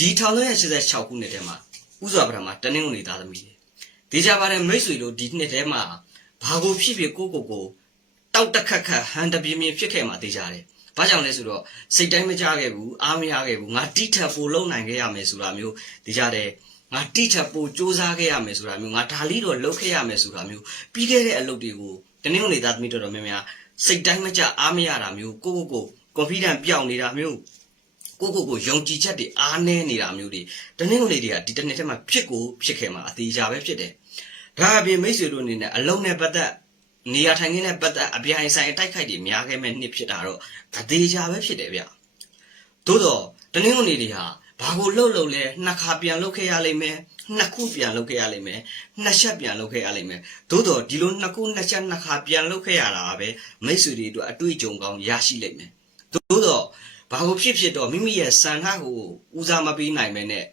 ဒီ1386ခုနှစ်ထဲမှာဥစွာပထမတနင်္ဂနွေသားသမီးတွေဒေကြပါတယ်မိတ်ဆွေတို့ဒီနှစ်ထဲမှာဘာကိုဖြစ်ဖြစ်ကိုကိုကိုတောက်တခတ်ခတ်ဟန်တပြင်းပြင်းဖြစ်ခဲ့မှဒေကြတယ်။ဘာကြောင့်လဲဆိုတော့စိတ်တိုင်းမကြခဲ့ဘူးအားမရခဲ့ဘူးငါတိထပ်ပိုလုံနိုင်ခဲ့ရမယ်ဆိုတာမျိုးဒေကြတယ်ငါတိထပ်ပိုစူးစမ်းခဲ့ရမယ်ဆိုတာမျိုးငါဒါလီတော့လုပ်ခဲ့ရမယ်ဆိုတာမျိုးပြီးခဲ့တဲ့အလုပ်တွေကိုတနင်္ဂနွေသားသမီးတော်တော်များများစိတ်တိုင်းမကြအားမရတာမျိုးကိုကိုကို confidence ပြောင်းနေတာမျိုး ကိုကိုကိုယုံကြည်ချက်တွေအားနည်းနေတာမျိုးတွေတနင်္ဂနွေတွေကဒီတစ်နေ့ထဲမှာဖြစ်ကိုဖြစ်ခဲ့မှာအသေးချာပဲဖြစ်တယ်။ဒါအပြင်မိတ်ဆွေတို့အနေနဲ့အလုံးနဲ့ပတ်သက်နေရာထိုင်ခင်းနဲ့ပတ်သက်အပြိုင်ဆိုင်အတိုက်ခိုက်တွေများခဲ့မဲ့နှစ်ဖြစ်တာတော့အသေးချာပဲဖြစ်တယ်ဗျ။သို့တော့တနင်္ဂနွေတွေဟာဘာကိုလှုပ်လှုပ်လဲနှစ်ခါပြန်လှုပ်ခဲ့ရလိမ့်မယ်နှစ်ခုပြန်လှုပ်ခဲ့ရလိမ့်မယ်နှစ်ချက်ပြန်လှုပ်ခဲ့ရလိမ့်မယ်သို့တော့ဒီလိုနှစ်ခုနှစ်ချက်နှစ်ခါပြန်လှုပ်ခဲ့ရတာပဲမိတ်ဆွေတွေအတွက်အတွေ့အကြုံကောင်းရရှိလိမ့်မယ်သို့တော့ ဘာလို့ဖြစ်ဖြစ်တော့မိမိရဲ့စံထားကိုဦးစားမပေးနိုင်မဲနဲ့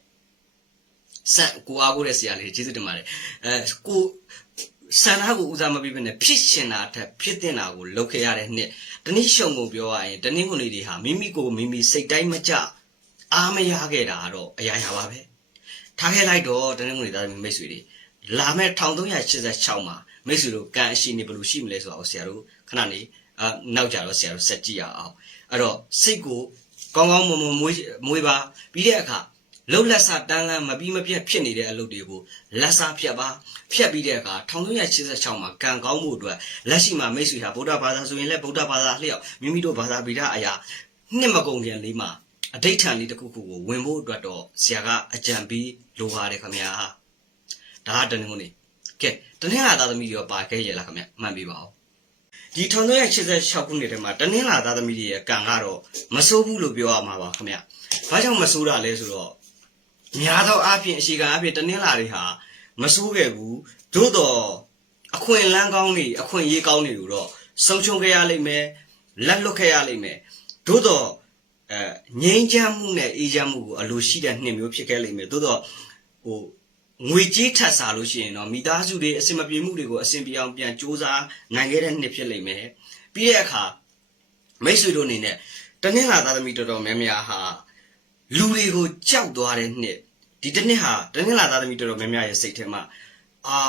စံကိုအားကိုတဲ့ဆရာလေးကျေးဇူးတင်ပါတယ်အဲကိုစံထားကိုဦးစားမပေးဘဲနဲ့ဖြစ်ရှင်တာထက်ဖြစ်တင်တာကိုလုပ်ခဲ့ရတဲ့နှစ်တနည်းရှုံကိုပြောရရင်တနည်းခုနေတွေဟာမိမိကိုမိမိစိတ်တိုင်းမကြအားမရခဲ့တာတော့အရာရာပါပဲထားခဲ့လိုက်တော့တနည်းခုနေသားမိတ်ဆွေတွေလာမဲ့1386မှာမိတ်ဆွေတို့ကံအရှိနေဘယ်လိုရှိမလဲဆိုတာကိုဆရာတို့ခဏနေ အာနောက်ကြတော့ဆရာတို့ဆက်ကြည့်ရအောင်အဲ့တော့စိတ်ကိုကောင်းကောင်းမွန်မွန်မွေးမွေးပါပြီးတဲ့အခါလှုပ်လက်စာတန်းလန်းမပြီးမပြတ်ဖြစ်နေတဲ့အလုပ်တွေကိုလက်စာဖြတ်ပါဖြတ်ပြီးတဲ့အခါ1386မှာကံကောင်းမှုအတွက်လက်ရှိမှာမိတ်ဆွေဟာဗုဒ္ဓဘာသာဆိုရင်လည်းဗုဒ္ဓဘာသာလျှောက်မိမိတို့ဘာသာဗီဒအရာနှစ်မကုန်ခင်လေးမှာအဋိဋ္ဌာန်လေးတစ်ခုခုကိုဝင်ဖို့အတွက်တော့ဆရာကအကြံပေးလိုပါတယ်ခင်ဗျာဒါကတနင်္ဂနွေကဲတနင်္လာသားသမီးရောပါခဲ့ရလားခင်ဗျမှန်ပြီပါဦး ဒီ1986ခုနှစ်ထဲမှာတနင်္လာသားသမီးတွေရဲ့ကံကတော့မဆိုးဘူးလို့ပြောရမှာပါခင်ဗျ။ဘာကြောင့်မဆိုးတာလဲဆိုတော့များသောအားဖြင့်အရှိကအားဖြင့်တနင်္လာတွေဟာမဆိုးခဲ့ဘူး။သို့တော့အခွင့်အလန်းကောင်းတွေအခွင့်အရေးကောင်းတွေကိုတော့ဆုံးရှုံးခဲ့ရလိမ့်မယ်။လက်လွတ်ခဲ့ရလိမ့်မယ်။သို့တော့အဲငြိမ်းချမ်းမှုနဲ့အေးချမ်းမှုကိုအလိုရှိတဲ့နှစ်မျိုးဖြစ်ခဲ့လိမ့်မယ်။သို့တော့ဟို ငွေကြေးထပ်စားလို့ရှိရင်တော့မိသားစုတွေအဆင်မပြေမှုတွေကိုအဆင်ပြေအောင်ပြန်စူးစမ်းနိုင်ခဲ့တဲ့နှစ်ဖြစ်လိမ့်မယ်။ပြီးတဲ့အခါမိတ်ဆွေတို့အနေနဲ့တနင်္လာသားသမီးတော်တော်များများဟာလူတွေကိုကြောက်သွားတဲ့နှစ်ဒီတစ်နှစ်ဟာတနင်္လာသားသမီးတော်တော်များများရဲ့စိတ်ထဲမှာအာ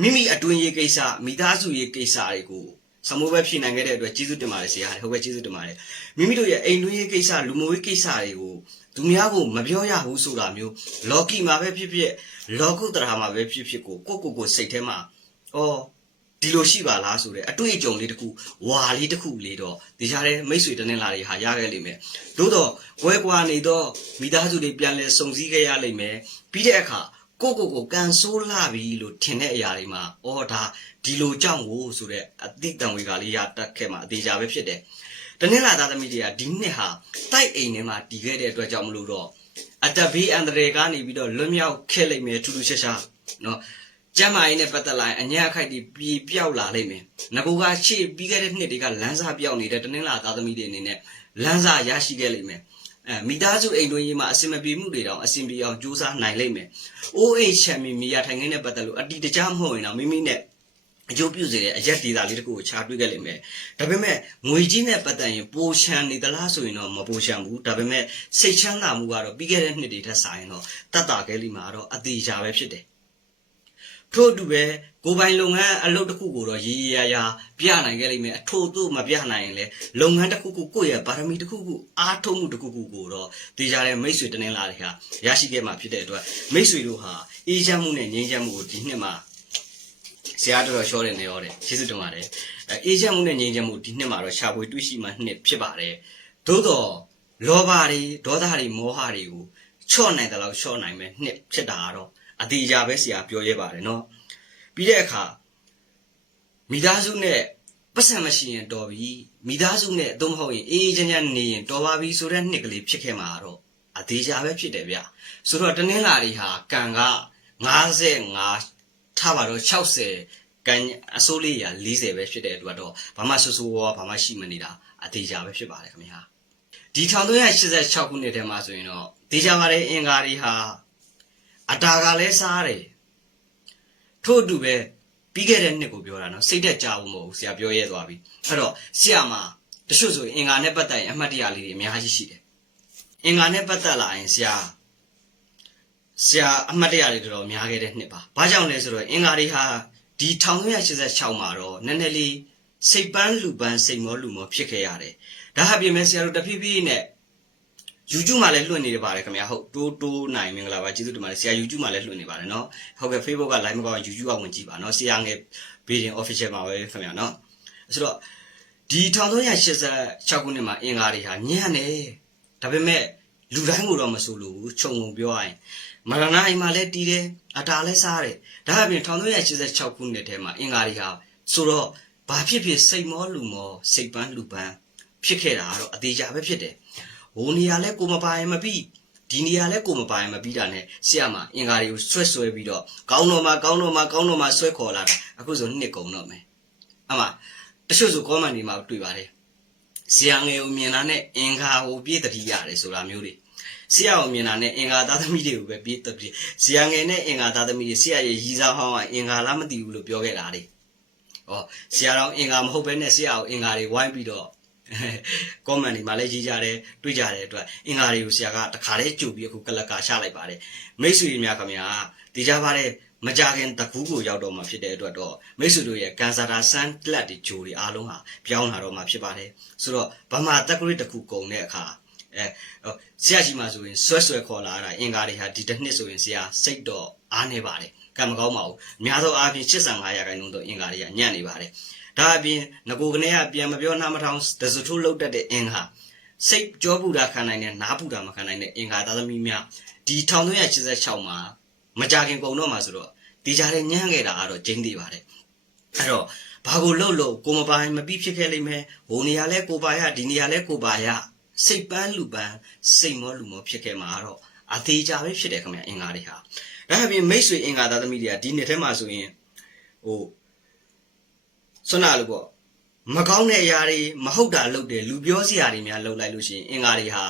မိမိအတွင်းရေးကိစ္စမိသားစုရေးကိစ္စတွေကိုစမိုးပဲဖြေနိုင်ခဲ့တဲ့အတွက်ကျေးဇူးတင်ပါတယ်ဆရာဟုတ်ကဲ့ကျေးဇူးတင်ပါတယ်မိမိတို့ရဲ့အိမ်တွင်းရေးကိစ္စလူမှုရေးကိစ္စတွေကို သူများကိုမပြောရဘူးဆိုတာမျိုးလော်ကီမှာပဲဖြစ်ဖြစ်လောကုတ္တရာမှာပဲဖြစ်ဖြစ်ကိုကိုကိုကိုစိတ်ထဲမှာအော်ဒီလိုရှိပါလားဆိုတဲ့အတွေ့အကြုံလေးတစ်ခုဝါလေးတစ်ခုလေးတော့ဒီကြားထဲမိတ်ဆွေတနင်္လာတွေဟာရခဲ့လိမ့်မယ်သို့တော့ဝဲကွာနေတော့မိသားစုတွေပြန်လဲစုံစည်းခဲ့ရလိမ့်မယ်ပြီးတဲ့အခါကိုကိုကိုကန်ဆိုးလာပြီလို့ထင်တဲ့အရာတွေမှာအော်ဒါဒီလိုကြောင့်ကိုဆိုတဲ့အတိတ်တံဝေကလေးရတက်ခဲ့မှာအသေးချာပဲဖြစ်တယ် တနင်္လာသားသမီးတွေကဒီနှစ်ဟာတိုက်အိမ်ထဲမှာတည်ခဲ့တဲ့အတွက်ကြောင့်မလို့တော့အတဘေးအန္တရာယ်ကနေပြီးတော့လွတ်မြောက်ခဲ့လိမ့်မယ်ထူးထူးခြားခြားနော်ကျမ်းမာရေးနဲ့ပတ်သက်လာရင်အညာအခိုက်တွေပြေပြောက်လာလိမ့်မယ်။ငကိုကရှေ့ပြီးခဲ့တဲ့နှစ်တွေကလမ်းစာပြောက်နေတဲ့တနင်္လာသားသမီးတွေအနေနဲ့လမ်းစာရရှိခဲ့လိမ့်မယ်။အဲမိသားစုအိမ်တွင်းရေးမှာအဆင်မပြေမှုတွေတောင်အဆင်ပြေအောင်ကြိုးစားနိုင်လိမ့်မယ်။ OH ချမ်းမီမီယာထိုင်ခင်းနဲ့ပတ်သက်လို့အတီတကြားမဟုတ်ရင်တော့မိမိနဲ့ အကျိုးပြုစေတဲ့အရက်ဒေတာလေးတစ်ခုကိုခြားတွေ့ခဲ့လိမ့်မယ်။ဒါပေမဲ့ငွေကြီးနဲ့ပတ်သက်ရင်ပိုချမ်းနေသလားဆိုရင်တော့မပိုချမ်းဘူး။ဒါပေမဲ့စိတ်ချမ်းသာမှုကတော့ပြီးခဲ့တဲ့နှစ်တွေထက်စာရင်တော့တတ်တာခဲ့လိမ့်မှာတော့အသေးချာပဲဖြစ်တယ်။ထို့အတူပဲကိုယ်ပိုင်လုပ်ငန်းအလုပ်တစ်ခုကိုတော့ရည်ရည်ရရာပြနိုင်ခဲ့လိမ့်မယ်အထို့သို့မပြနိုင်ရင်လည်းလုပ်ငန်းတစ်ခုခုကိုယ့်ရဲ့ပါရမီတစ်ခုခုအားထုတ်မှုတစ်ခုခုကိုတော့တေချာတဲ့မိတ်ဆွေတနင်္လာတွေဟာရရှိခဲ့မှာဖြစ်တဲ့အတွက်မိတ်ဆွေတို့ဟာအေးချမ်းမှုနဲ့ငြိမ်းချမ်းမှုကိုဒီနှစ်မှာ ဆရာတော်တော်ရှောတယ်နေရောတယ်ကျေးဇူးတင်ပါတယ်အဲအေးချမ်းမှုနဲ့ငြိမ်းချမ်းမှုဒီနှစ်မှာတော့ရှာဖွေတွေ့ရှိမှနှစ်ဖြစ်ပါတယ်သို့တော့လောဘတွေဒေါသတွေမောဟတွေကိုချော့နိုင်တယ်လို့ချော့နိုင်မယ်နှစ်ဖြစ်တာကတော့အတိအကျပဲဆရာပြောရဲပါတယ်နော်ပြီးတဲ့အခါမိသားစုနဲ့ပတ်စံမရှိရင်တော်ပြီမိသားစုနဲ့အသုံးမဟုတ်ရင်အေးအေးချမ်းချမ်းနေရင်တော်ပါပြီဆိုတဲ့နှစ်ကလေးဖြစ်ခဲ့မှာတော့အသေးချာပဲဖြစ်တယ်ဗျဆိုတော့တနင်္လာတွေဟာကံက55 ထားပါတော့60ကံအစိုးလေးရာ40ပဲဖြစ်တဲ့အတွက်တော့ဘာမှဆူဆူဝါးဘာမှရှိမနေတာအသေးချာပဲဖြစ်ပါတယ်ခင်ဗျာဒီ1386ခုနှစ်ထဲမှာဆိုရင်တော့ဒေချာပါတယ်အင်္ဂါတွေဟာအတာကလည်းစားတယ်ထို့အတူပဲပြီးခဲ့တဲ့နှစ်ကိုပြောတာနော်စိတ်သက်ကြဘူးမဟုတ်ဘူးဆရာပြောရဲသွားပြီအဲ့တော့ဆရာမှာတချို့ဆိုရင်အင်္ဂါနဲ့ပတ်သက်ရင်အမှတ်တရလေးတွေအများကြီးရှိတယ်အင်္ဂါနဲ့ပတ်သက်လာရင်ဆရာ ဆရာအမှတ်တရတွေတော်တော်များခဲ့တဲ့နှစ်ပါ။ဘာကြောင့်လဲဆိုတော့အင်္ဂါတွေဟာဒီ1386မှာတော့နည်းနည်းလေးစိတ်ပန်းလူပန်းစိတ်မောလူမောဖြစ်ခဲ့ရတယ်။ဒါဟာပြင်မဲ့ဆရာတို့တဖြည်းဖြည်းနဲ့ YouTube မှာလည်းလွှင့်နေပါတယ်ခင်ဗျာဟုတ်တိုးတိုးနိုင်မင်္ဂလာပါကျေးဇူးတင်ပါတယ်ဆရာ YouTube မှာလည်းလွှင့်နေပါတယ်နော်ဟုတ်ကဲ့ Facebook က live မကောင်း YouTube ကဝင်ကြည့်ပါနော်ဆရာငယ် Bidding Official မှာပဲခင်ဗျာနော်ဆိုတော့ဒီ1386ခုနှစ်မှာအင်္ဂါတွေဟာညံ့နေဒါပေမဲ့လူတိုင်းကိုတော့မဆိုလို့ခြုံငုံပြောရရင် မရဏအိမ်မှာလည်းတီးတယ်အတာလည်းစားတယ်ဒါအပြင်1386ခုနှစ်ထဲမှာအင်္ဂါတွေဟာဆိုတော့ဘာဖြစ်ဖြစ်စိတ်မောလူမောစိတ်ပန်းလူပန်းဖြစ်ခဲ့တာကတော့အသေးချာပဲဖြစ်တယ်ဟိုနေရာလဲကိုမပိုင်မပြီးဒီနေရာလဲကိုမပိုင်မပြီးတာနဲ့ဆရာမအင်္ဂါတွေကိုဆွဲဆွဲပြီးတော့ကောင်းတော်မှာကောင်းတော်မှာကောင်းတော်မှာဆွဲခေါ်လာတာအခုဆိုနှစ်ကုန်တော့မယ်အမတချို့ဆိုကောမန်ဒီမှာတွေ့ပါတယ်ဆရာငယ်ကိုမြင်လာနဲ့အင်္ဂါကိုပြည့်တတိရတယ်ဆိုတာမျိုးတွေ ဆရာကိုမြင်လာနဲ့အင်္ဂါသားသမီးတွေကိုပဲပြည့်တတိဆရာငယ်နဲ့အင်္ဂါသားသမီးတွေဆရာရဲ့ရီစားဟောင်းကအင်္ဂါလားမသိဘူးလို့ပြောခဲ့တာလေဟောဆရာတော်အင်္ဂါမဟုတ်ဘဲနဲ့ဆရာကိုအင်္ဂါတွေဝိုင်းပြီးတော့ comment တွေမှာလည်းရေးကြတယ်တွေ့ကြတဲ့အတွက်အင်္ဂါတွေကိုဆရာကတခါတည်းကြုတ်ပြီးအခုကလကာရှလိုက်ပါတယ်မိတ်ဆွေများခင်ဗျာဒီကြပါတဲ့မကြခင်တကူးကိုရောက်တော့မှဖြစ်တဲ့အတွက်တော့မိတ်ဆွေတို့ရဲ့ကန်ဆာတာဆန်ကလတ်တွေဂျိုတွေအားလုံးဟာပြောင်းလာတော့မှဖြစ်ပါတယ်ဆိုတော့ဗမာတက်ကလေးတစ်ခုကုံတဲ့အခါ အဲဆရာကြီးမှဆိုရင်ဆွဲဆွဲခေါ်လာတာအင်္ဂါတွေဟာဒီတစ်နှစ်ဆိုရင်ဆရာစိတ်တော့အားနေပါတယ်ကံမကောင်းပါဘူးအများသောအားဖြင့်85ရာခိုင်နှုန်းတော့အင်္ဂါတွေကညံ့နေပါတယ်ဒါအပြင်ငကိုကနေကပြန်မပြောနှမထောင်တစထုလောက်တတ်တဲ့အင်္ဂါစိတ်ကြောပူတာခံနိုင်တဲ့နားပူတာမခံနိုင်တဲ့အင်္ဂါသားသမီးများဒီ1386မှာမကြခင်ကုန်တော့မှာဆိုတော့ဒီကြားထဲညံ့ခဲ့တာကတော့ကျင်းသေးပါတယ်အဲ့တော့ဘာကိုလှုပ်လို့ကိုမပိုင်မပြီးဖြစ်ခဲ့လိမ့်မယ်ဟိုနေရာလဲကိုပါရဒီနေရာလဲကိုပါရ စိတ်ပန်းလူပန်းစိတ်မောလူမောဖြစ်ခဲ့မှာတော့အသေးကြပဲဖြစ်တယ်ခင်ဗျအင်္ဂါတွေဟာဒါအပြင်မိတ်ဆွေအင်္ဂါသားသမီးတွေကဒီနှစ်ထဲမှာဆိုရင်ဟိုဆွနာလို့ပေါ့မကောင်းတဲ့အရာတွေမဟုတ်တာလုပ်တယ်လူပြောစရာတွေများလုပ်လိုက်လို့ရှိရင်အင်္ဂါတွေဟာ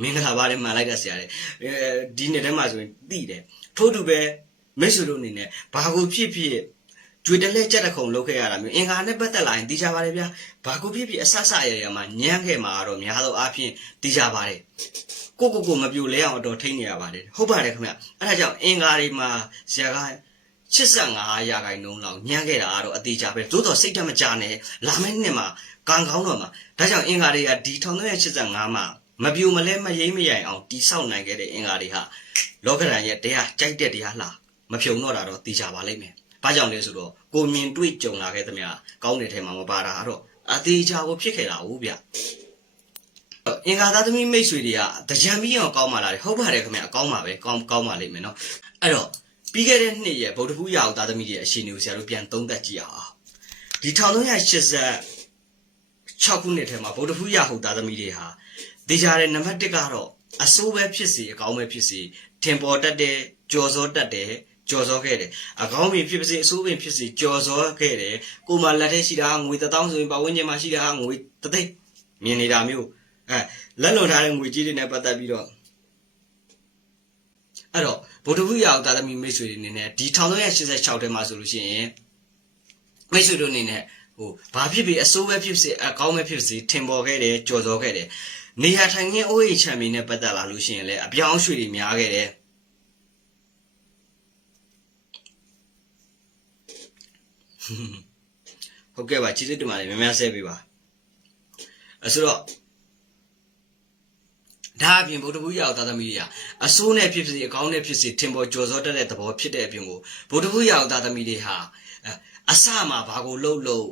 မင်္ဂလာပါလေမှန်လိုက်တဲ့ဆရာတွေအဲဒီနေ့တည်းမှာဆိုရင်တိတယ်ထို့တူပဲမိတ်ဆွေတို့အနေနဲ့ဘာကိုဖြစ်ဖြစ် ကြွေတလဲကြက်တခုံလုပ်ခဲ့ရတာမျိုးအင်္ဂါနဲ့ပတ်သက်လာရင်တီးကြပါလေဗျာဘာကိုဖြစ်ဖြစ်အဆဆရရမှာညံ့ခဲ့မှာတော့များသောအားဖြင့်တီးကြပါတယ်ကိုကိုကိုမပြိုလဲအောင်အတော်ထိန်းနေရပါတယ်ဟုတ်ပါတယ်ခင်ဗျအဲ့ဒါကြောင့်အင်္ဂါတွေမှာဆရာက85ရာခိုင်နှုန်းလောက်ညံ့ခဲ့တာကတော့အသေးချာပဲသို့တော့စိတ်ဓာတ်မကြနဲ့လာမယ့်နှစ်မှာကံကောင်းတော့မှာဒါကြောင့်အင်္ဂါတွေကဒီ1385မှာမပြိုမလဲမရိမ့်မရိုင်အောင်တိဆောက်နိုင်ခဲ့တဲ့အင်္ဂါတွေဟာလောကရန်ရဲ့တရားကြိုက်တဲ့တရားလှမဖြုံတော့တာတော့သိကြပါလိမ့်မယ်။ဘာကြောင့်လဲဆိုတော့ ကိုမြင်တွေ့ကြုံလာခဲ့သမျှကောင်းတဲ့ထဲမှာမပါတာတော့အသေးချာကိုဖြစ်ခဲ့တာဟုတ်ဗျ။အင်္ဂါသားသမီးမိတ်ဆွေတွေကတကြံပြီးအောင်ကောင်းပါလားဟုတ်ပါတယ်ခင်ဗျအကောင်းပါပဲကောင်းကောင်းပါလိမ့်မယ်နော်။အဲ့တော့ပြီးခဲ့တဲ့နှစ်ရဲ့ဗုဒ္ဓဖူးရာဟုသားသမီးတွေအရှင်တွေကိုဆရာတို့ပြန်သုံးသပ်ကြည့်အောင်ဒီ1386ခုနှစ်ထဲမှာဗုဒ္ဓဖူးရာဟုသားသမီးတွေဟာဒေကြတဲ့နံပါတ်1ကတော့အဆိုးပဲဖြစ်စီအကောင်းပဲဖြစ်စီထင်ပေါ်တတ်တယ်ကြော်စောတတ်တယ် ကြော်စောခဲ့တယ်အကောင်းပင်ဖြစ်ပါစေအဆိုးပင်ဖြစ်စေကြော်စောခဲ့တယ်ကိုမှလက်ထဲရှိတာငွေ1000ဆိုရင်ပတ်ဝန်းကျင်မှာရှိတာငွေတသိန်းမြင်နေတာမျိုးအဲလက်လွန်ထားတဲ့ငွေကြီးတွေနဲ့ပတ်သက်ပြီးတော့အဲ့တော့ဗုဒ္ဓဝိယအောင်သာသမီမိတ်ဆွေတွေအနေနဲ့ဒီ1386ထဲမှာဆိုလို့ရှိရင်မိတ်ဆွေတို့အနေနဲ့ဟိုဘာဖြစ်ဖြစ်အစိုးပဲဖြစ်စေအကောင်းပဲဖြစ်စေထင်ပေါ်ခဲ့တယ်ကြော်စောခဲ့တယ်နေရာထိုင်ခင်းအိုးအိမ်ချမ်းမီနဲ့ပတ်သက်လာလို့ရှိရင်လည်းအပြောင်းရွှေ့တွေများခဲ့တယ် ဟုတ်ကဲ့ပါကျေးဇူးတင်ပါတယ်များများဆက်ပေးပါအဲဆိုတော့ဒါအပြင်ဗုဒ္ဓဘုရားသာသမီတွေဟာအဆိုးနဲ့ဖြစ်စေအကောင်းနဲ့ဖြစ်စေထင်ပေါ်ကြော်စောတတ်တဲ့သဘောဖြစ်တဲ့အပြင်ကိုဗုဒ္ဓဘုရားသာသမီတွေဟာအစမှာဘာကိုလှုပ်လှုပ်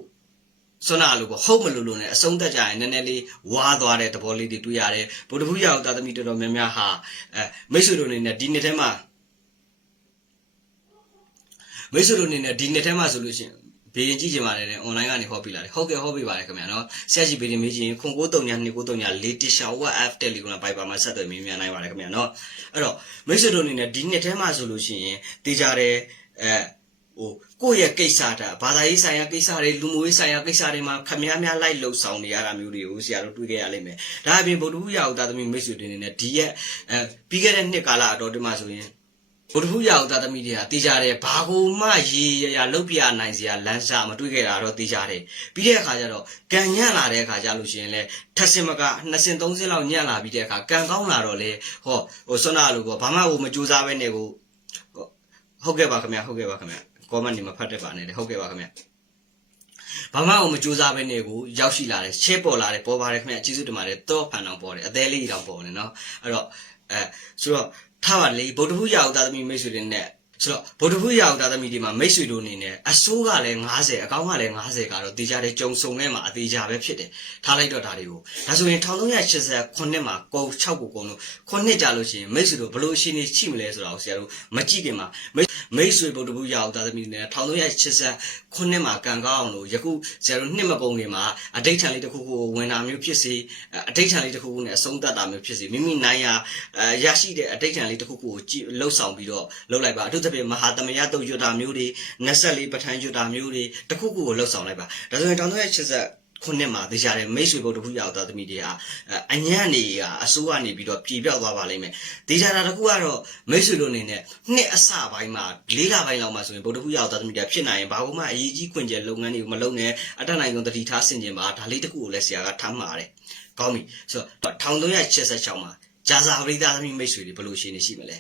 ဆွမ်းနာလို့ပေါ့ဟုတ်မလို့လို့ ਨੇ အဆုံးသက်ကြရင်နည်းနည်းလေးဝါသွားတဲ့သဘောလေးတွေတွေ့ရတယ်ဗုဒ္ဓဘုရားသာသမီတော်တော်များများဟာအဲမိတ်ဆွေတို့အနေနဲ့ဒီနှစ်ထဲမှာမိတ်ဆွေတို့အနေနဲ့ဒီနှစ်ထဲမှာဆိုလို့ရှိရင် ဘေးရင်ကြည့်ချင်ပါတယ်နဲ့ online ကနေဟောပြလာတယ်ဟုတ်ကဲ့ဟောပြပါတယ်ခင်ဗျာနော်ဆရာကြီးဘေးရင်မေးချင်ခွန်93ည293ည4တရှောက် WhatsApp Telegram ပိုက်ပါမှာဆက်သွယ်မေးမြန်းနိုင်ပါတယ်ခင်ဗျာနော်အဲ့တော့မိတ်ဆွေတို့အနေနဲ့ဒီနှစ်ထဲမှာဆိုလို့ရှိရင်တေးကြတယ်အဲဟိုကိုယ့်ရဲ့ကိစ္စတာဘာသာရေးဆိုင်ရာကိစ္စတွေလူမှုရေးဆိုင်ရာကိစ္စတွေမှာခမည်းများလိုက်လှုပ်ဆောင်နေရတာမျိုးတွေကိုဆရာတို့တွေ့ခဲ့ရလိမ့်မယ်ဒါအပြင်ဗုဒ္ဓဘုရားဥဒသမီမိတ်ဆွေတွေအနေနဲ့ဒီရဲ့အဲပြီးခဲ့တဲ့နှစ်ကာလအတော်တည်းမှာဆိုရင် ဗုဒ္ဓဘုရားဥဒသမီတွေကတေးကြတယ်ဘာကိုမှရေရရလုတ်ပြနိုင်စရာလမ်းစာမတွေ့ခဲ့တာတော့တေးကြတယ်ပြီးတဲ့အခါကျတော့ကံညံ့လာတဲ့အခါကျလို့ရှိရင်လေထက်စင်မကနှစ်စင်သုံးစင်လောက်ညံ့လာပြီးတဲ့အခါကံကောင်းလာတော့လေဟောဟိုဆွမ်းနာလို့ကောဘာမှဟိုမကြိုးစားပဲနဲ့ကိုဟုတ်ကဲ့ပါခင်ဗျဟုတ်ကဲ့ပါခင်ဗျကောမန့်နေမှာဖတ်တတ်ပါနဲ့ဟုတ်ကဲ့ပါခင်ဗျဘာမှမကြိုးစားပဲနဲ့ကိုရောက်ရှိလာတယ်ရှဲပေါ်လာတယ်ပေါ်ပါတယ်ခင်ဗျကျေးဇူးတင်ပါတယ်တော့ဖန်အောင်ပေါ်တယ်အသေးလေးတောင်ပေါ်နေနော်အဲ့တော့အဲဆိုတော့ ထားပါလေဗုဒ္ဓဘုရားဥဒသမီမိတ်ဆွေတွေနဲ့ ဆိုတော့ဗုဒ္ဓဘုရားဥဒသမီဒီမှာမိတ်ဆွေတို့အနေနဲ့အဆိုးကလည်း90အကောင်းကလည်း90ကတော့တေချာတဲ့ကြုံစုံထဲမှာအသေးချာပဲဖြစ်တယ်ထားလိုက်တော့ဒါတွေကိုဒါဆိုရင်1389မှာကုန်6ကိုကုန်လို့ခုနှစ်ကြာလို့ရှိရင်မိတ်ဆွေတို့ဘလို့အရှင်နေရှိမလဲဆိုတာကိုဆရာတို့မကြည့်ခင်မှာမိတ်မိတ်ဆွေဗုဒ္ဓဘုရားဥဒသမီနဲ့1389မှာကံကောင်းအောင်လို့ယခုဆရာတို့နှစ်မကုန်ခင်မှာအဋိဋ္ဌံလေးတစ်ခုခုကိုဝင်တာမျိုးဖြစ်စေအဋိဋ္ဌံလေးတစ်ခုခုနဲ့အဆုံးသတ်တာမျိုးဖြစ်စေမိမိနိုင်ရာရရှိတဲ့အဋိဋ္ဌံလေးတစ်ခုခုကိုကြည့်လှုပ်ဆောင်ပြီးတော့လှုပ်လိုက်ပါအထူးသဖြင့်မဟာသမယတုတ်ရွတ်တာမျိုးတွေ24ပဋ္ဌာန်းရွတ်တာမျိုးတွေတစ်ခုခုကိုလှုပ်ဆောင်လိုက်ပါဒါဆိုရင်1389ခုနှစ်မှာတရားတယ်မိတ်ဆွေဘုဒ္ဓဘုရားတော်သမီးတွေဟာအညံ့နေကအစိုးရနေပြီးတော့ပြည်ပြောက်သွားပါလိမ့်မယ်တရားတာတစ်ခုကတော့မိတ်ဆွေတို့အနေနဲ့နှစ်အစပိုင်းမှာလေးလပိုင်းလောက်မှဆိုရင်ဗုဒ္ဓဘုရားတော်သမီးတွေဖြစ်နိုင်ရင်ဘာမှအရေးကြီးခွင့်ကျလုပ်ငန်းတွေကိုမလုပ်နဲ့အတတ်နိုင်ဆုံးတတိထားဆင်ခြင်ပါဒါလေးတစ်ခုကိုလည်းဆရာကထားမှာတယ်ကောင်းပြီဆိုတော့1386မှာဂျာဇာပရိသသမီးမိတ်ဆွေတွေဘယ်လိုရှိနေရှိမလဲ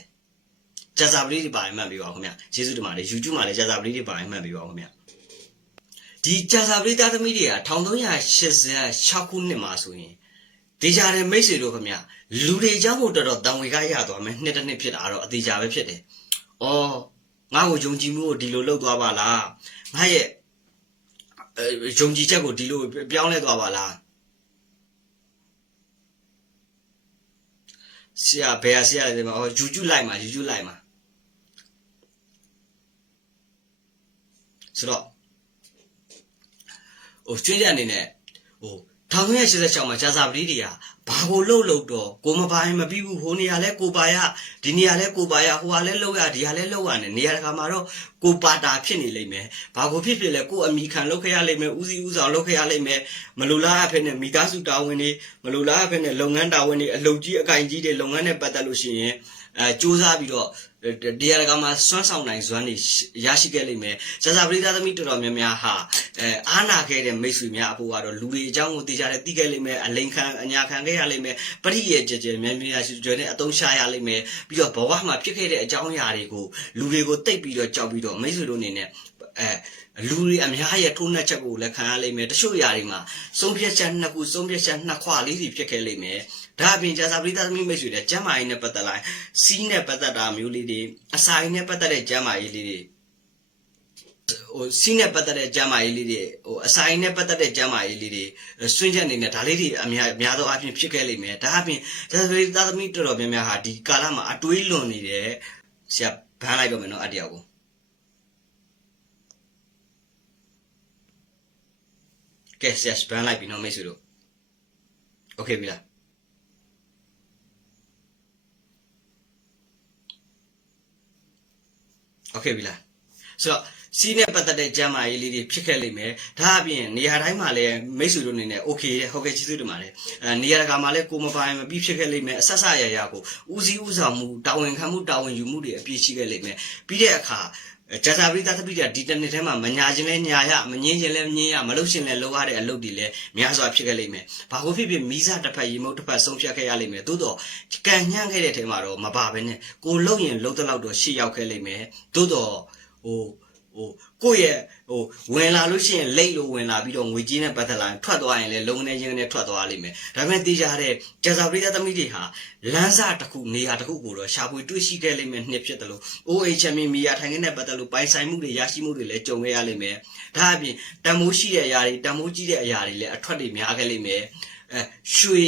ဂျာစာပလေးတွေပါတယ်မှတ်ပြီးပါဦးခင်ဗျယေရှုတင်ပါတယ် YouTube မှာလည်းဂျာစာပလေးတွေပါတယ်မှတ်ပြီးပါဦးခင်ဗျဒီဂျာစာပလေးသားသမီးတွေက1386ခုနှစ်မှာဆိုရင်ဒေဂျာတဲ့မိတ်ဆွေတို့ခင်ဗျလူတွေကြောင့်တော်တော်တန်ဝေကရသွားမယ်နှစ်တစ်နှစ်ဖြစ်တာတော့အသေးချာပဲဖြစ်တယ်။အော်ငါ့ကိုယုံကြည်မှုကိုဒီလိုလုပ်သွားပါလား။ငါ့ရဲ့ယုံကြည်ချက်ကိုဒီလိုပြောင်းလဲသွားပါလား။ဆရာဘယ်ဆရာလဲဒီမှာအော် YouTube လိုက်မှာ YouTube လိုက်မှာ ဆိုတော့ဟိုကျွေးရအနေနဲ့ဟို1986မှာဂျာဇာပတိတွေကဘာကိုလှုပ်လှုပ်တော့ကိုမပိုင်မပြီးဘူးဟိုနေရာလဲကိုပါရဒီနေရာလဲကိုပါရဟိုဟာလဲလှုပ်ရဒီဟာလဲလှုပ်ရနဲ့နေရာတကာမှာတော့ကိုပါတာဖြစ်နေလိမ့်မယ်ဘာကိုဖြစ်ဖြစ်လဲကိုအမိခံလှုပ်ခရလိမ့်မယ်ဦးစီးဦးဆောင်လှုပ်ခရလိမ့်မယ်မလူလားအဖေနဲ့မိသားစုတာဝန်တွေမလူလားအဖေနဲ့လုပ်ငန်းတာဝန်တွေအလုပ်ကြီးအကင်ကြီးတွေလုပ်ငန်းနဲ့ပတ်သက်လို့ရှိရင် အဲစူးစမ်းပြီးတော့တရားကမှာစွမ်းဆောင်နိုင်စွမ်းတွေရရှိခဲ့လိမ့်မယ်။ဇာဇာပရိသသမီးတော်တော်များများဟာအဲအာနာခဲ့တဲ့မိတ်ဆွေများအဖို့ကတော့လူတွေအကြောင်းကိုသိကြတယ်သိခဲ့လိမ့်မယ်အလိန်ခံအညာခံခဲ့ရလိမ့်မယ်ပရိယေကြကြများများရှိကြတဲ့အသုံးချရလိမ့်မယ်ပြီးတော့ဘဝမှာဖြစ်ခဲ့တဲ့အကြောင်းအရာတွေကိုလူတွေကိုတိတ်ပြီးတော့ကြောက်ပြီးတော့မိတ်ဆွေတို့အနေနဲ့အဲလူတွေအများရဲ့ထိုးနှက်ချက်ကိုလည်းခံရလိမ့်မယ်တချို့ຢာတွေမှာဆုံးဖြတ်ချက်နှစ်ခုဆုံးဖြတ်ချက်နှစ်ခွလေးစီဖြစ်ခဲ့လိမ့်မယ် ဒါအပြင်ဂျာစာပရိသသမီးမိတ်ဆွေတွေကျမ်းမာရေးနဲ့ပတ်သက်လိုက်စီးနဲ့ပတ်သက်တာမျိုးလေးတွေအစာရည်နဲ့ပတ်သက်တဲ့ကျမ်းမာရေးလေးတွေဟိုစီးနဲ့ပတ်သက်တဲ့ကျမ်းမာရေးလေးတွေဟိုအစာရည်နဲ့ပတ်သက်တဲ့ကျမ်းမာရေးလေးတွေဆွင့်ချက်အနေနဲ့ဒါလေးတွေအများအများသောအားဖြင့်ဖြစ်ခဲ့လိမ့်မယ်ဒါအပြင်ဂျာစာပရိသသမီးတော်တော်များများဟာဒီကာလမှာအတွေးလွန်နေတဲ့ဆရာဘန်းလိုက်တော့မယ်နော်အတယောက်ကိုကဲဆက်ဘန်းလိုက်ပြီနော်မိတ်ဆွေတို့โอเคပြီလား ဟုတ်ကဲ့ပြီလားဆိုတော့စီးနဲ့ပတ်သက်တဲ့ကြမ်းမာရေးလေးတွေဖြစ်ခဲ့လိမ့်မယ်ဒါအပြင်နေရာတိုင်းမှာလည်းမိတ်ဆွေတို့အနေနဲ့ okay တဲ့ဟုတ်ကဲ့ကျေးဇူးတင်ပါတယ်အဲနေရာတကာမှာလည်းကိုမပိုင်မပြီးဖြစ်ခဲ့လိမ့်မယ်အဆက်ဆက်ရရကိုဦးစီးဦးဆောင်မှုတာဝန်ခံမှုတာဝန်ယူမှုတွေအပြည့်ရှိခဲ့လိမ့်မယ်ပြီးတဲ့အခါ ဂျာဇာပရိသတ်ပိတဒီတနေ့ထဲမှာမညာခြင်းလဲညာရမငင်းခြင်းလဲငင်းရမလုပ်ရှင်လဲလုပ်ရတဲ့အလုပ်တွေလဲများစွာဖြစ်ခဲ့လိမ့်မယ်။ဘာလို့ဖြစ်ဖြစ်မိစားတစ်ဖက်ရေမုတ်တစ်ဖက်ဆုံးဖြတ်ခဲ့ရလိမ့်မယ်။သို့တော့ကံညှန့်ခဲ့တဲ့ထဲမှာတော့မပါဘဲနဲ့ကိုလုံရင်လုံတဲ့လောက်တော့ရှေ့ရောက်ခဲ့လိမ့်မယ်။သို့တော့ဟိုဟိုကိုယ့်ရဲ့ ဟိုဝင်လာလို့ရှိရင်လိတ်လို့ဝင်လာပြီးတော့ငွေကြီးနဲ့ပတ်သက်လာရင်ထွက်သွားရင်လည်းလုံနေချင်းနဲ့ထွက်သွားလိမ့်မယ်ဒါပေမဲ့တေးကြတဲ့ကျဇာပရိသသမီးတွေဟာလမ်းစာတစ်ခုနေရာတစ်ခုကိုတော့ရှာဖွေတွေ့ရှိခဲ့လိမ့်မယ်နှစ်ဖြစ်တယ်လို့ OHM မီယာထိုင်ခင်းနဲ့ပတ်သက်လို့ပိုင်ဆိုင်မှုတွေရရှိမှုတွေလည်းကြုံခဲ့ရလိမ့်မယ်ဒါအပြင်တန်မိုးရှိတဲ့အရာတွေတန်မိုးကြီးတဲ့အရာတွေလည်းအထွက်တွေများခဲ့လိမ့်မယ်အဲရွှေ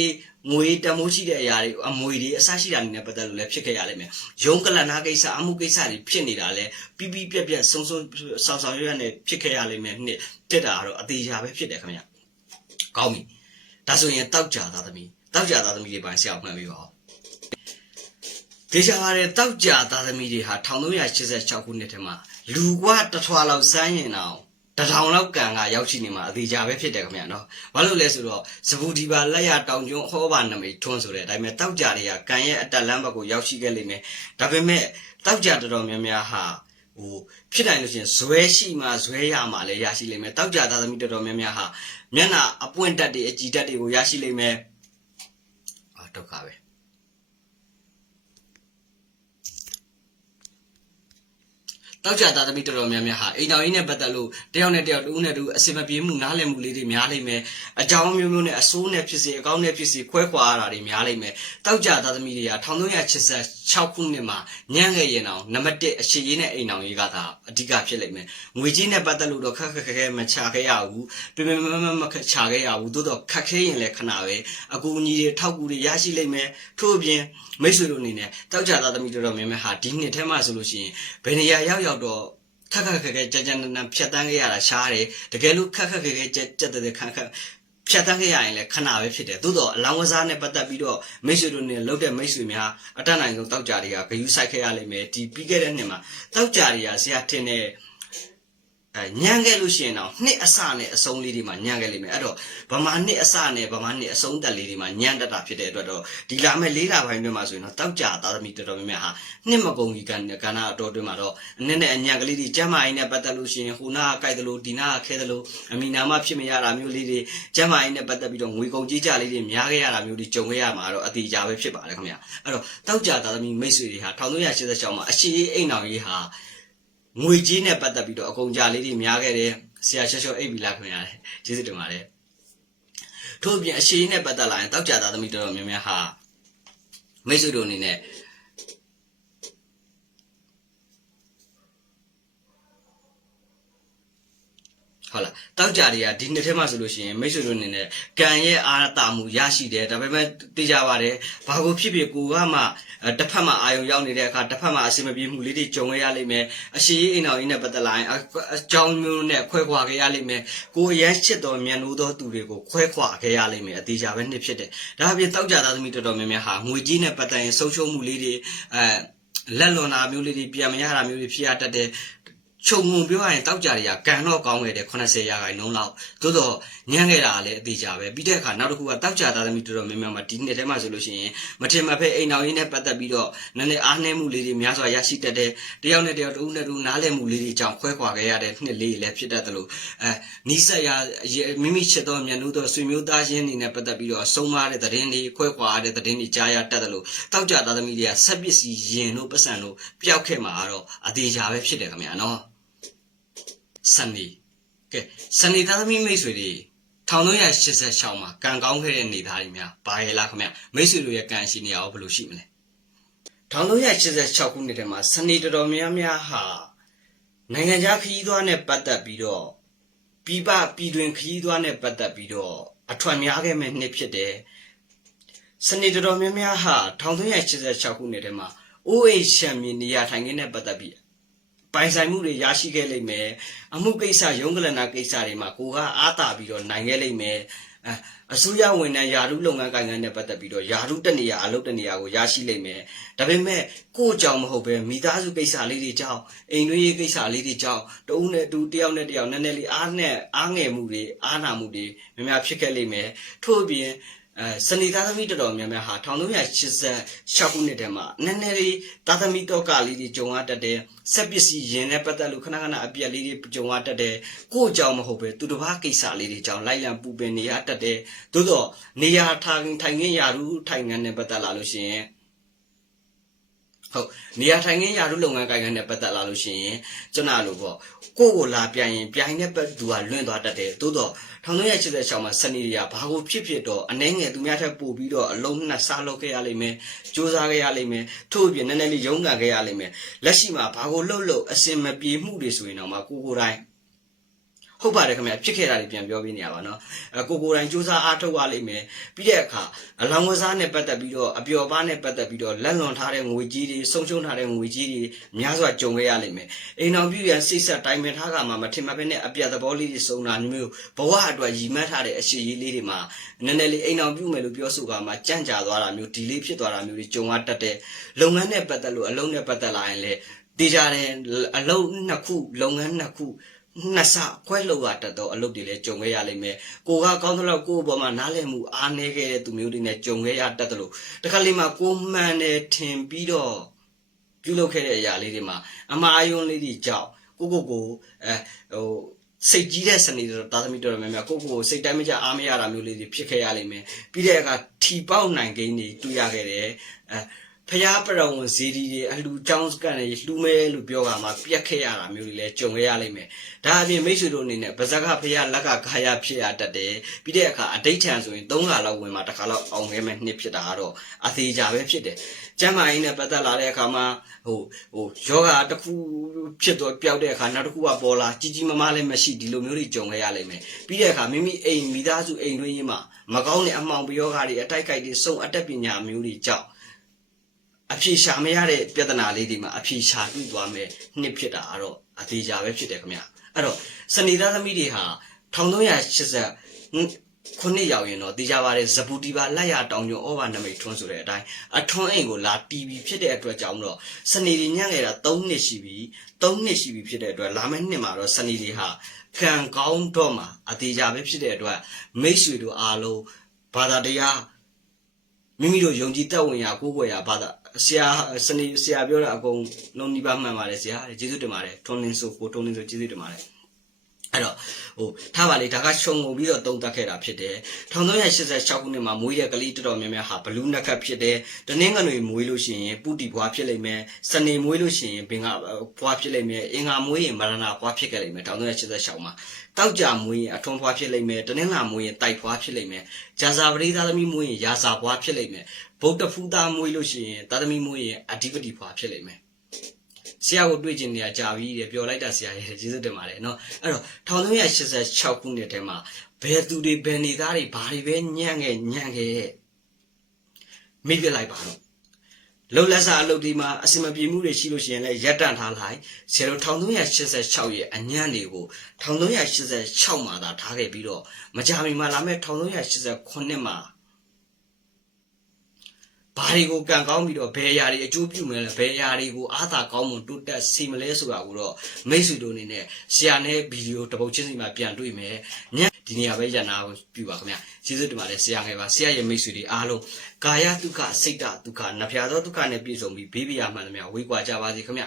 ငွေတမိုးရှိတဲ့အရာတွေအမွေတွေအစရှိတာနေနဲ့ပတ်သက်လို့လည်းဖြစ်ခဲ့ရလိမ့်မယ်။ရုံးကလနာကိစ္စအမှုကိစ္စတွေဖြစ်နေတာလည်းပြီးပြီးပြက်ပြက်ဆုံဆုံဆောင်းဆောင်းရွရွနဲ့ဖြစ်ခဲ့ရလိမ့်မယ်နှစ်တက်တာကတော့အသေးချာပဲဖြစ်တယ်ခင်ဗျ။ကောင်းပြီ။ဒါဆိုရင်တောက်ကြသားသမီးတောက်ကြသားသမီးတွေပါဆရာမှန်ပြီပါ။ဒေချာပါတဲ့တောက်ကြသားသမီးတွေဟာ1386ခုနှစ်ထဲမှာလူကွာတထွာလောက်စမ်းရင်တော့ တတထောင်လောက်ကံကရောက်ရှိနေမှာအသေးချာပဲဖြစ်တယ်ခင်ဗျာနော်ဘာလို့လဲဆိုတော့ဇဘူဒီပါလက်ရတောင်ကျွန်းဟောပါနမိတ်ထွန်းဆိုတဲ့အတိုင်းပဲတောက်ကြတွေကကံရဲ့အတက်လမ်းဘက်ကိုရောက်ရှိခဲ့လိမ့်မယ်ဒါပေမဲ့တောက်ကြတော်တော်များများဟာဟိုဖြစ်နိုင်လို့ရှိရင်ဇွဲရှိမှဇွဲရမှလည်းရရှိလိမ့်မယ်တောက်ကြသားသမီးတော်တော်များများဟာမျက်နှာအပွင့်တက်တွေအကြည်တက်တွေကိုရရှိလိမ့်မယ်အာဒုက္ခပဲ တောက်ကြသားသမီးတော်တော်များများဟာအိမ်တော်ကြီးနဲ့ပတ်သက်လို့တယောက်နဲ့တယောက်တူနဲ့တူအစင်မပြေမှုနားလည်မှုလေးတွေများလိမ့်မယ်အကြောင်းမျိုးမျိုးနဲ့အဆိုးနဲ့ဖြစ်စေအကောင်းနဲ့ဖြစ်စေခွဲခွာရတာတွေများလိမ့်မယ်တောက်ကြသားသမီးတွေက 1386ခုနှစ်မှာညံ့ခဲ့ရင်အောင်နံပါတ်1အရှိရေးနဲ့အိမ်တော်ကြီးကသာအဓိကဖြစ်လိမ့်မယ်ငွေကြီးနဲ့ပတ်သက်လို့တော့ခက်ခက်ခက်ခဲမချခဲ့ရဘူးပြပြမမမခက်ချခဲ့ရဘူးသို့တော့ခက်ခဲရင်လည်းခဏပဲအကူအညီတွေထောက်ကူတွေရရှိလိမ့်မယ်ထို့အပြင်မိတ်ဆွေတို့အနေနဲ့တောက်ကြသားသမီးတော်တော်များများဟာဒီနှစ်ထဲမှာဆိုလို့ရှိရင်ဘယ်နေရာရောက်ရောက်တော့ခက်ခက်ခက်ခဲကြကြနနဖြတ်တန်းခဲ့ရတာရှားတယ်တကယ်လို့ခက်ခက်ခက်ခဲကြကြတဲ့ခက်ခက် ဖြတ်တန်းခဲ့ရရင်လည်းခဏပဲဖြစ်တယ်သို့တော့အလောင်းကစားနဲ့ပတ်သက်ပြီးတော့မိတ်ဆွေတို့နဲ့လောက်တဲ့မိတ်ဆွေများအတတ်နိုင်ဆုံးတောက်ကြတွေကဂယုစိုက်ခဲ့ရလိမ့်မယ်ဒီပြီးခဲ့တဲ့နှစ်မှာတောက်ကြတွေကဆရာတင်တဲ့အဲ ညံခဲ့လို့ရှိရင်တော့နှစ်အစနဲ့အဆုံးလေးတွေမှာညံခဲ့လိမ့်မယ်အဲ့တော့ဗမာနှစ်အစနဲ့ဗမာနှစ်အဆုံးတက်လေးတွေမှာညံတတ်တာဖြစ်တဲ့အတွက်တော့ဒီလာမဲ့လေးလာပိုင်းတွေမှာဆိုရင်တော့တောက်ကြသားသမီးတော်တော်များများဟာနှစ်မကုန်ကြီးကကဏ္ဍအတော်တွင်မှာတော့အနည်းနဲ့အညံကလေးတွေကျမ်းမာရေးနဲ့ပတ်သက်လို့ရှိရင်ဟိုနာကကြိုက်တယ်လို့ဒီနာကခဲတယ်လို့အမိနာမဖြစ်မရတာမျိုးလေးတွေကျမ်းမာရေးနဲ့ပတ်သက်ပြီးတော့ငွေကုန်ကြီးကြလေးတွေများခဲ့ရတာမျိုးတွေကြုံခဲ့ရမှာတော့အတိအကျပဲဖြစ်ပါတယ်ခင်ဗျအဲ့တော့တောက်ကြသားသမီးမိတ်ဆွေတွေဟာ1386မှာအရှိရေးအိမ်တော်ကြီးဟာ ငွေကြီးနဲ့ပတ်သက်ပြီးတော့အကုန်ကြလေးတွေများခဲ့တယ်ဆရာရှော့ရှော့အိပ်ပြီးလာခင်ဗျာကျေးဇူးတင်ပါတယ်ထို့အပြင်အရှိရေးနဲ့ပတ်သက်လာရင်တောက်ကြသားသမီးတော်တော်များများဟာမိတ်ဆွေတို့အနေနဲ့ ဟုတ်လားတောက်ကြတွေကဒီနှစ်ထဲမှာဆိုလို့ရှိရင်မိတ်ဆွေတို့အနေနဲ့ကံရဲ့အာတာမှုရရှိတယ်ဒါပေမဲ့သိကြပါတယ်ဘာကိုဖြစ်ဖြစ်ကိုကမှအဲတစ်ဖက်မှာအာယုံရောက်နေတဲ့အခါတစ်ဖက်မှာအဆင်မပြေမှုလေးတွေကြုံရရလိမ့်မယ်အရှိအိမ်တော်ကြီးနဲ့ပတ်သက်လာရင်အအကြောင်းမျိုးနဲ့ခွဲခွာခဲ့ရလိမ့်မယ်ကိုယ်ရမ်းချစ်တော်မြန်လို့သောသူတွေကိုခွဲခွာခဲ့ရလိမ့်မယ်အသေးချာပဲနှစ်ဖြစ်တယ်ဒါအပြင်တောက်ကြသားသမီးတော်တော်များများဟာငွေကြီးနဲ့ပတ်သက်ရင်ဆုံးရှုံးမှုလေးတွေအဲလက်လွန်တာမျိုးလေးတွေပြန်မရတာမျိုးတွေဖြစ်ရတတ်တယ် ခြုံငုံပြောရရင်တောက်ကြတွေကကန်တော့ကောင်းခဲ့တယ်80ရာခိုင်နှုန်းလောက်သို့တော့ညံ့ခဲ့တာလည်းအသေးကြပဲပြီးတဲ့အခါနောက်တစ်ခုကတောက်ကြသားသမီးတော်တော်များများမှာဒီနှစ်ထဲမှာဆိုလို့ရှိရင်မထင်မှတ်ဖဲအိမ်တော်ကြီးနဲ့ပတ်သက်ပြီးတော့နည်းနည်းအားနည်းမှုလေးတွေများစွာရရှိတတ်တယ်တယောက်နဲ့တယောက်တစ်ဦးနဲ့တစ်ဦးနားလည်မှုလေးတွေကြောင့်ခွဲခွာခဲ့ရတဲ့နှစ်လေးတွေလည်းဖြစ်တတ်တယ်လို့အဲနီးစပ်ရမိမိချစ်တော်မြန်လို့တော့ဆွေမျိုးသားချင်းတွေနဲ့ပတ်သက်ပြီးတော့ဆုံးမတဲ့သတင်းတွေခွဲခွာရတဲ့သတင်းတွေကြားရတတ်တယ်လို့တောက်ကြသားသမီးတွေကဆက်ပစ္စည်းရင်လို့ပတ်စံလို့ပျောက်ခဲ့မှာကတော့အသေးချာပဲဖြစ်တယ်ခင်ဗျာနော် စနေကဲစနေသားသမီးမိတ်ဆွေတွေ1386မှာကံကောင်းခဲ့တဲ့နေသားတွေများဘာရဲ့လားခင်ဗျမိတ်ဆွေတို့ရဲ့ကံရှိနေရအောင်ဘယ်လိုရှိမလဲ1386ခုနှစ်ထဲမှာစနေတော်တော်များများဟာနိုင်ငံခြားခရီးသွားနဲ့ပတ်သက်ပြီးတော့ပြည်ပပြည်တွင်ခရီးသွားနဲ့ပတ်သက်ပြီးတော့အထွတ်များခဲ့မဲ့နှစ်ဖြစ်တယ်စနေတော်တော်များများဟာ1386ခုနှစ်ထဲမှာအိုးအိမ်ရှံမြေနေရာထိုင်ခင်းနဲ့ပတ်သက်ပြီး ပိုင်ဆိုင်မှုတွေရရှိခဲ့လိမ့်မယ်အမှုကိစ္စရုံးကလနာကိစ္စတွေမှာကိုကအားတာပြီးတော့နိုင်ခဲ့လိမ့်မယ်အအစိုးရဝန်ထမ်းယာရုလုပ်ငန်းကိုင်ငန်းနဲ့ပတ်သက်ပြီးတော့ယာရုတက်နေရအလုပ်တက်နေရကိုရရှိလိမ့်မယ်ဒါပေမဲ့ကိုယ့်ကြောင့်မဟုတ်ပဲမိသားစုကိစ္စလေးတွေကြောင့်အိမ်တွင်းရေးကိစ္စလေးတွေကြောင့်တဦးနဲ့တူတယောက်နဲ့တယောက်နည်းနည်းလေးအားနဲ့အားငယ်မှုတွေအားနာမှုတွေများများဖြစ်ခဲ့လိမ့်မယ်ထို့အပြင် အဲစနေသားသမီးတော်တော်များများဟာ1386ခုနှစ်တည်းမှာနည်းနည်းလေးသားသမီးတော့ကလေးတွေဂျုံရတတ်တယ်ဆက်ပစ္စည်းရင်နဲ့ပတ်သက်လို့ခဏခဏအပြက်လေးတွေဂျုံရတတ်တယ်ကိုယ့်အကြောင်းမဟုတ်ပဲသူတစ်ပါးကိစ္စလေးတွေကြောင့်လိုက်လံပူပင်နေရတတ်တယ်သို့တော့နေရာထိုင်ထိုင်ခင်းရာထူးထိုင်ငန်းနဲ့ပတ်သက်လာလို့ရှိရင် ဟုတ်နေရာထိုင်ခင်းရာထူးလုပ်ငန်းကိုင်ငန်းနဲ့ပတ်သက်လာလို့ရှိရင်ကျွန်တော်လိုပေါ့ကိုယ့်ကိုလာပြိုင်ရင်ပြိုင်တဲ့ပတ်သူကလွင့်သွားတတ်တယ်သို့တော့1986မှာစနေရီကဘာကိုဖြစ်ဖြစ်တော့အနှဲငယ်သူများထက်ပိုပြီးတော့အလုံးနှစ်စားလုပ်ခဲ့ရလိမ့်မယ်စူးစမ်းခဲ့ရလိမ့်မယ်ထို့အပြင်နည်းနည်းလေးရုန်းကန်ခဲ့ရလိမ့်မယ်လက်ရှိမှာဘာကိုလှုပ်လှုပ်အစင်မပြေမှုတွေဆိုရင်တော့မှကိုကိုယ်တိုင် ဟုတ်ပါတယ်ခင်ဗျဖြစ်ခဲ့တာတွေပြန်ပြောပြနေရပါတော့အကိုကိုယ်တိုင်စူးစမ်းအားထုတ်ရလိမ့်မယ်ပြီးတဲ့အခါအလောင်းဝစားနဲ့ပတ်သက်ပြီးတော့အပျော်ပါးနဲ့ပတ်သက်ပြီးတော့လက်လွန်ထားတဲ့ငွေကြီးတွေဆုံးရှုံးထားတဲ့ငွေကြီးတွေများစွာကြုံခဲ့ရလိမ့်မယ်အိမ်အောင်ပြရန်စိတ်ဆက်တိုင်ပင်ထားကမှမထင်မှတ်ဘဲနဲ့အပြတ်သဘောလေးတွေစုံတာမျိုးဘဝအတွက်ရည်မှန်းထားတဲ့အရှိကြီးလေးတွေမှာနည်းနည်းလေးအိမ်အောင်ပြုမယ်လို့ပြောဆိုကမှကြန့်ကြာသွားတာမျိုးဒီလေးဖြစ်သွားတာမျိုးတွေကြုံရတတ်တဲ့လုပ်ငန်းနဲ့ပတ်သက်လို့အလုံးနဲ့ပတ်သက်လာရင်လေတေးကြတယ်အလုံးနှစ်ခုလုပ်ငန်းနှစ်ခု နှစ်ဆခွဲလောက်ရတတ်တော့အလုပ်တွေလည်းကြုံခဲ့ရလိမ့်မယ်ကိုကကောင်းသလောက်ကိုယ့်အပေါ်မှာနားလည်မှုအားနည်းခဲ့တဲ့သူမျိုးတွေနဲ့ကြုံခဲ့ရတတ်တယ်လို့တခါလေးမှာကိုမှန်တယ်ထင်ပြီးတော့ပြုလုပ်ခဲ့တဲ့အရာလေးတွေမှာအမှားအယွင်းလေးတွေကြောင့်ကိုကိုကိုအဲဟိုစိတ်ကြီးတဲ့စနေတော့တာသမီတော်တော်များများကိုကိုကိုစိတ်တိုင်းမကြအားမရတာမျိုးလေးတွေဖြစ်ခဲ့ရလိမ့်မယ်ပြီးတဲ့အခါထီပေါက်နိုင်ကိန်းတွေတွေ့ရခဲ့တယ်အဲ ဖျားပရဝံဇီဒီတွေအလှချောင်းစကန်တွေလှူမဲလို့ပြောတာမှာပြက်ခဲ့ရတာမျိုးတွေလည်းကြုံခဲ့ရလိမ့်မယ်ဒါအပြင်မိတ်ဆွေတို့အနေနဲ့ဗဇက်ကဖျားလက်ကခါရဖြစ်ရတတ်တယ်ပြီးတဲ့အခါအတိတ်ထံဆိုရင်၃ခါလောက်ဝင်မှာတစ်ခါလောက်အောင်ခဲ့မဲ့နှစ်ဖြစ်တာကတော့အသေးကြပဲဖြစ်တယ်ကျမ်းမာရေးနဲ့ပတ်သက်လာတဲ့အခါမှာဟိုဟိုယောဂတစ်ခုဖြစ်တော့ပျောက်တဲ့အခါနောက်တစ်ခုကပေါ်လာကြီးကြီးမားမားလည်းမရှိဒီလိုမျိုးတွေကြုံခဲ့ရလိမ့်မယ်ပြီးတဲ့အခါမိမိအိမ်မိသားစုအိမ်တွင်းရင်းမှာမကောင်းတဲ့အမှောင်ပယောဂတွေအတိုက်ခိုက်တွေစုံအတက်ပညာမျိုးတွေကြောင့် အဖြေရှာမရတဲ့ပြဿနာလေးတွေမှာအဖြေရှာတွေ့သွားမယ်နှစ်ဖြစ်တာကတော့အသေးကြပဲဖြစ်တယ်ခင်ဗျအဲ့တော့စနေသားသမီးတွေဟာ1380ခုနှစ်ရောက်ရင်တော့တေချာပါတယ်ဇပူတီပါလက်ရတောင်ညွန်ဩဘာနမိတ်ထွန်းဆိုတဲ့အတိုင်းအထွန်းအိမ်ကိုလာတီးပြီးဖြစ်တဲ့အတွက်ကြောင့်မလို့စနေတွေညံ့ခဲ့တာ3နှစ်ရှိပြီ3နှစ်ရှိပြီဖြစ်တဲ့အတွက်လာမယ့်နှစ်မှာတော့စနေတွေဟာကံကောင်းတော့မှာအသေးကြပဲဖြစ်တဲ့အတွက်မိတ်ဆွေတို့အားလုံးဘာသာတရားမိမိတို့ယုံကြည်တတ်ဝင်ရာကိုးကွယ်ရာဘာသာ ဆရာစနေဆရာပြောတာအကုန်လုံးဒီပါမှန်ပါတယ်ဆရာကျေးဇူးတင်ပါတယ်ထွန်းလင်းဆိုကိုထွန်းလင်းဆိုကျေးဇူးတင်ပါတယ် အဲ့တော့ဟိုထားပါလေဒါကရှုံငုံပြီးတော့တုံတက်ခဲ့တာဖြစ်တယ်1386ခုနှစ်မှာမွေးတဲ့ကလေးတော်တော်များများဟာဘလူးနက်ခတ်ဖြစ်တယ်တနင်္ဂနွေမွေးလို့ရှိရင်ပုတီဘွားဖြစ်လိမ့်မယ်စနေမွေးလို့ရှိရင်ဘင်္ဂဘွားဖြစ်လိမ့်မယ်အင်္ဂါမွေးရင်မရဏဘွားဖြစ်ခဲ့လိမ့်မယ်1386မှာတောက်ကြမွေးရင်အထွန်းဘွားဖြစ်လိမ့်မယ်တနင်္လာမွေးရင်တိုက်ဘွားဖြစ်လိမ့်မယ်ဂျာဇာပရိသသမီးမွေးရင်ယာဇာဘွားဖြစ်လိမ့်မယ်ဗုဒ္ဓဖူးသားမွေးလို့ရှိရင်သာသမီမွေးရင်အဓိပတိဘွားဖြစ်လိမ့်မယ် ဆရာကိုတွေ့ကျင်နေရကြာပြီတဲ့ပြောလိုက်တာဆရာရဲ့ကျေးဇူးတင်ပါတယ်เนาะအဲ့တော့1386ခုနှစ်ထဲမှာဘယ်သူတွေဘယ်နေသားတွေဘာတွေပဲညံ့ခဲ့ညံ့ခဲ့မိပြလိုက်ပါတော့လုံလက်စာအလုပ်ဒီမှာအစင်မပြေမှုတွေရှိလို့ရှိရင်လည်းရပ်တန့်ထားလိုက်ဆရာတို့1386ရဲ့အညံ့တွေကို1386မှာသာထားခဲ့ပြီးတော့မကြာမီမှာလာမဲ့1389မှာ ဘာတွေကိုကံကောင်းပြီးတော့ဘယ်အရာတွေအကျိုးပြုမလဲဘယ်အရာတွေကိုအားသာကောင်းမွန်တိုးတက်စေမလဲဆိုတာကိုတော့မိတ်ဆွေတို့အနေနဲ့ဆရာနဲ့ဗီဒီယိုတစ်ပုတ်ချင်းစီမှာပြန်တွေ့မယ်ညဒီနေရာပဲရန်နာကိုပြုပါခင်ဗျကျေးဇူးတင်ပါတယ်ဆရာငယ်ပါဆရာရဲ့မိတ်ဆွေတွေအားလုံးကာယဒုက္ခစိတ်တဒုက္ခနဖျားသောဒုက္ခနဲ့ပြည့်စုံပြီးဘေးပြာမှန်သမျှဝေးကွာကြပါစေခင်ဗျ